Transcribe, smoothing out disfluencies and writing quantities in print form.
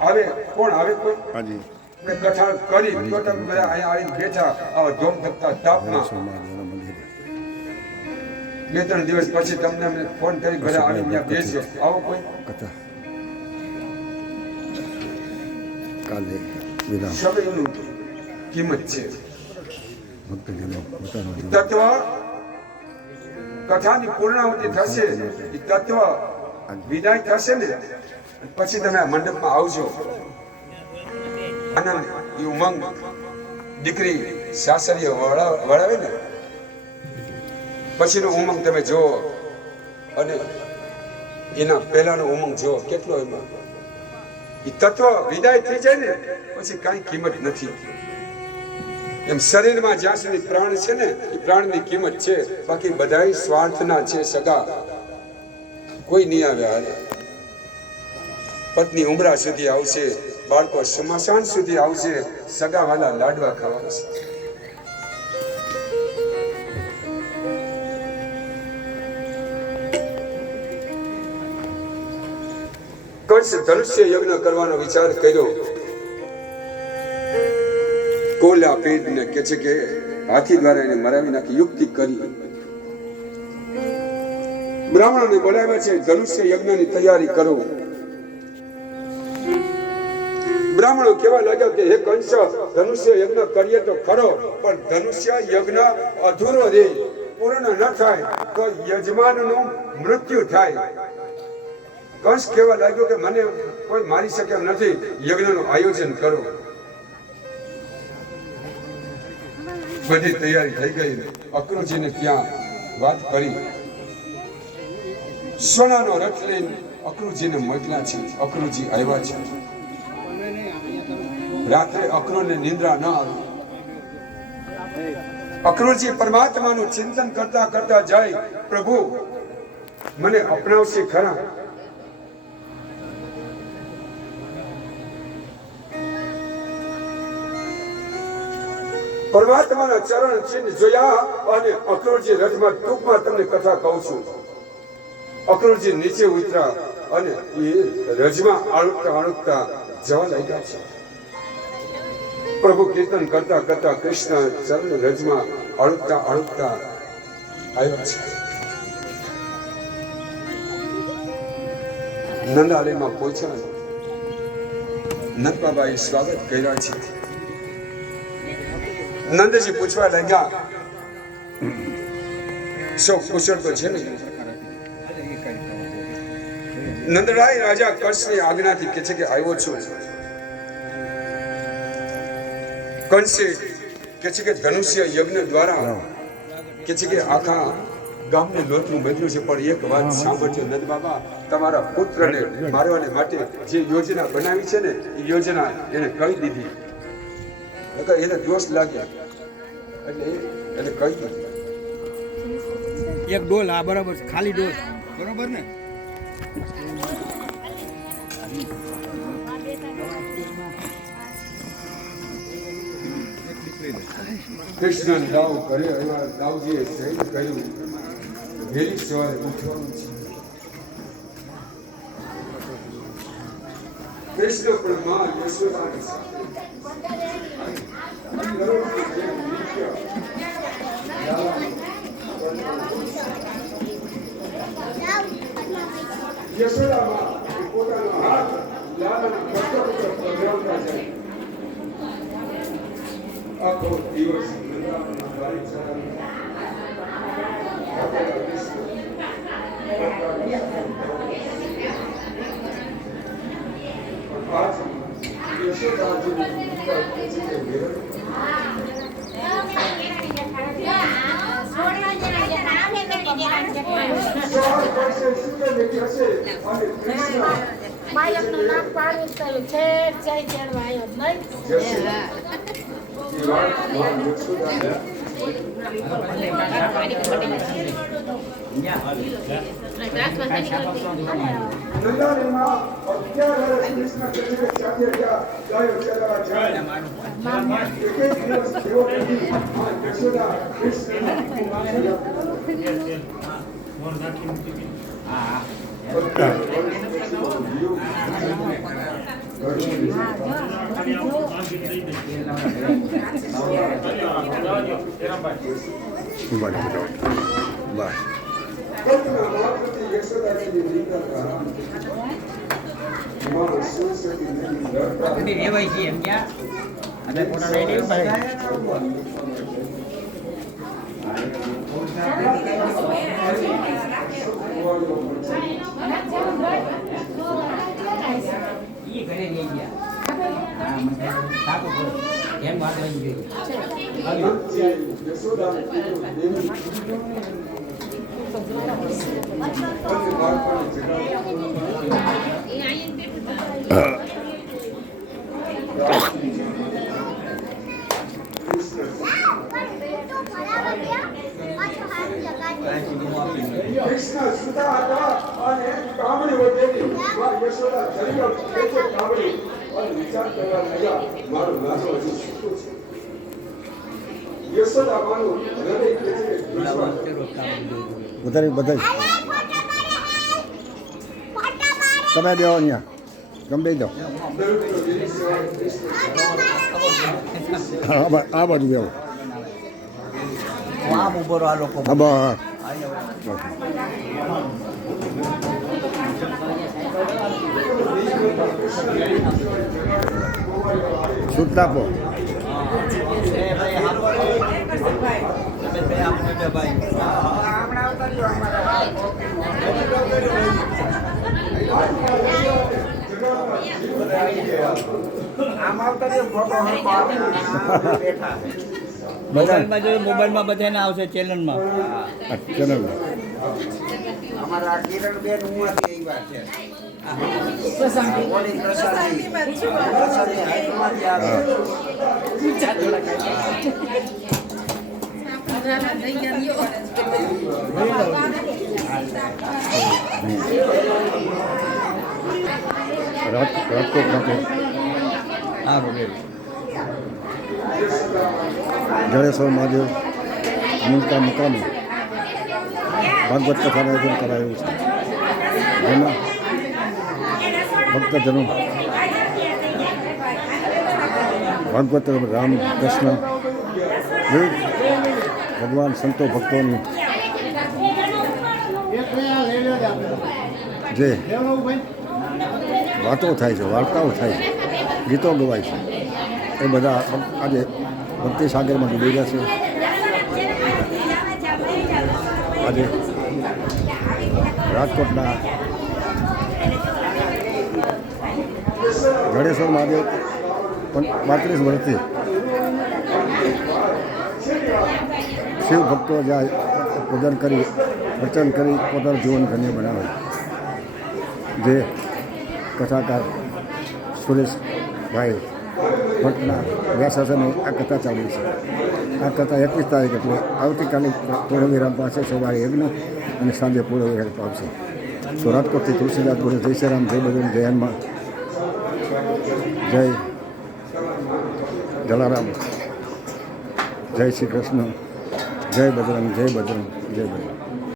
આવે કોણ આવે કોઈ હાજી કથા કરી તો તમે બધા અહીંયા આવીને બેઠા આવા ધોમ ધકતા તાપમાં બે ત્રણ દિવસ પછી તમને અમે ફોન કરી બધા આવીને ત્યાં બેસ્યો આવો કોઈ કથા કાલે વિરામ સમયનું કિંમત છે ભક્તજનો પોતાનો તત્વ કથાની પૂર્ણાહુતિ થશે એ તત્વ વિદાય થશે ને પછી તમે આ મંડપમાં આવજો આનંદ એ ઉમંગ દીકરી સાસરીએ વળાવે ને પછીનો ઉમંગ તમે જુઓ અને એના પહેલાનો ઉમંગ જુઓ કેટલો એમાં એ તત્વ વિદાય થઈ જાય ને પછી કાંઈ કિંમત નથી એમ શરીરમાં જ્યાં સુધી પ્રાણ છે ને એ પ્રાણની કિંમત છે બાકી બધાય સ્વાર્થના છે સગા કોઈ નહીં આવ્યા હારે પત્ની ઉમરા સુધી આવશે બાળકો સ્મશાન સુધી આવશે સગા વાલા લાડવા ખાવા આવશે કંસ ધનુષ્ય યજ્ઞ કરવાનો વિચાર કર્યો કોલા પેટને કે છે કે હાથી દ્વારા એને મરાવી નાખી યુક્તિ કરી બ્રાહ્મણોને બોલાવ્યા છે ધનુષ્ય યજ્ઞની તૈયારી કરો બ્રાહ્મણો કેવા લાગ્યા કે હે કંસ ધનુષ્ય યજ્ઞ કરીએ તો ખરો પણ ધનુષ્ય યજ્ઞ અધૂરો રહે પૂર્ણ ન થાય તો યજમાનનું મૃત્યુ થાય કંસ કેવા લાગ્યો કે મને કોઈ મારી શકે એમ નથી યજ્ઞનું આયોજન કરો બધી તૈયારી થઈ ગઈ અક્રૂરજીને ત્યાં વાત કરી સોનાનો રથ લઈને અક્રૂરજીને મોકલ્યા છે અક્રૂરજી આવ્યા છે રાત્રે અક્રૂરને નિંદ્રા ન આવી અક્રૂરજી પરમાત્માનું ચિંતન કરતા કરતા જાય પ્રભુ મને અપનાવશે ખરા પરમાત્માના ચરણ ચિહ્ન જોયા અને અક્રૂરજી રથમાં ટૂંકમાં તમને કથા કહું છું અક્રૂરજી નીચે ઉતર્યા અને એ રજમાં આળુકતા જવા લાગ્યા છે પ્રભુ કીર્તન કરતા કરતા કૃષ્ણ ચરણ રજમાં આળુકતા આવ્યા છે નંદાલયમાં પહોંચ્યા નંદ બાબાએ સ્વાગત કર્યા છે નંદજી પૂછવા લાગ્યા સૌ કુશળ તો છે ને નંદરાય રાજા કંસની આજ્ઞાથી કે છે કે આવ્યો છું કંસે કે છે કે ધનુષ્ય યજ્ઞ દ્વારા કે છે કે આખા ગામને લોટનું બદલ્યું છે પણ એક વાત સાંભળજો નંદ બાબા તમારા પુત્રને મારવાને માટે જે યોજના બનાવી છે ને એ યોજના એને કહી દીધી એને દોષ લાગ્યા એટલે એને કહી દીધું એક ડોલ આ બરાબર ખાલી ડોલ બરાબર ને કૃષ્ણ દાવ કરે દાવજીએ સહી કહ્યું વહેલી સવારે ઉઠવાનું છે કૃષ્ણ પણ માં યશોદાની સાથે યશોદામાં પોતાનો હાથ લાલાના પત્ર પધરાવતા જાય આખો દિવસ નંદાના બારી બાળકનું નામ પાડવું થયું છે જય ચડવા આવ્યો ઉભા રહો. બસ રેવાય છે એમ ક્યાં આપણે ફોટા લઈ લઈએ ભાઈ ઈ ઘરે લઈ ગયા હા મને સાપો બોલ એમ વાત લઈ કૃષ્ણ સુતા હતા અને કામળી વધેલી માં યશોદા જલ્યો ખેંચે કામળી અને વિચાર કરવા લાગ્યા મારું નાનો હજી છૂટું છે યશોદા માનું હૃદય ખેંચે વધારે બધા તમે બેહો અહીંયા ગમે જાઓ આ બાજુ બેહો આમ ઉભો રહો આ લોકો હા બસ છૂટ આપો મોબાઈલમાં જોયું મોબાઈલમાં બધાને આવશે ચેનલમાં ચેનલ અમારા કિરણબેન ઉમાથી આવ્યા છે ઓલી પ્રસાદી હાઈટમાંથી આવે રાજકોટ ખાતે જડેશ્વર મહાદેવ મુલકા મુકામે ભાગવત કથાનું આયોજન કરાયું છે જેમાં ભક્તજનો ભાગવત રામ કૃષ્ણ વિવિધ ભગવાન સંતો ભક્તોની જે વાતો થાય છે વાર્તાઓ થાય છે ગીતો ગવાય છે એ બધા આજે ભક્તિ સાગરમાં ડૂબી ગયા છે આજે રાજકોટના જડેશ્વર મહાદેવ 35 વર્ષથી શિવ ભક્તો જાય પૂજન કરી અર્ચન કરી પોતાનું જીવન ધન્ય બનાવે જે કથાકાર સુરેશભાઈ ભટ્ટના વ્યાસાસને આ કથા ચાલુ છે આ કથા 21 તારીખ એટલે આવતીકાલે પૂર્ણવિરામ પાસે સવારે યજ્ઞ અને સાંજે પૂર્ણવિરામ આવશે તો રાજકોટથી તુલસીદાસ બોલે જય શ્રી રામ જય બજરંગ જય હનુમાન જય જલારામ જય શ્રી કૃષ્ણ જય બજરંગ જય બજરંગ જય બજરંગ